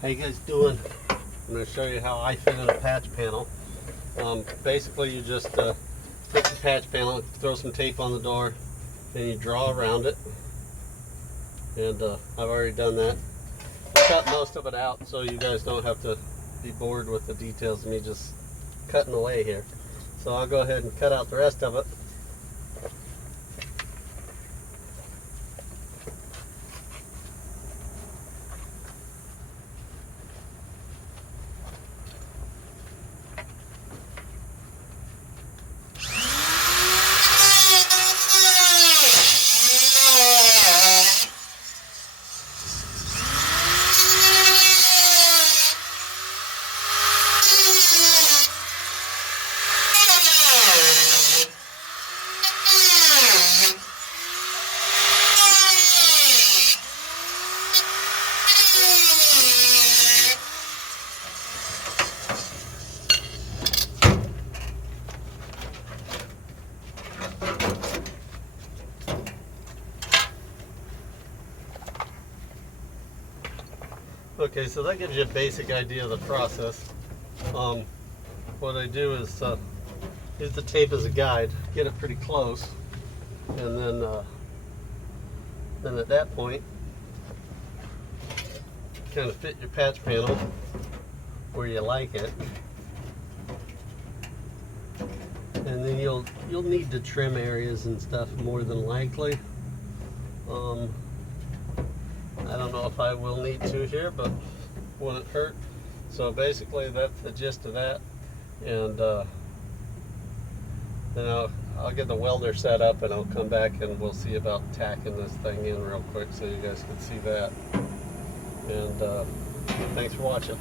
How you guys doing? I'm going to show you how I fit in a patch panel. Basically, you just take the patch panel, throw some tape on the door, and you draw around it. And I've already done that. I cut most of it out so you guys don't have to be bored with the details of me just cutting away here. So I'll go ahead and cut out the rest of it. Okay, so that gives you a basic idea of the process. What I do is use the tape as a guide, get it pretty close, and then at that point, kind of fit your patch panel where you like it, and then you'll need to trim areas and stuff more than likely. I don't know if I will need to here, but wouldn't hurt. So basically that's the gist of that, and then I'll get the welder set up and I'll come back and we'll see about tacking this thing in real quick so you guys can see that. And thanks for watching.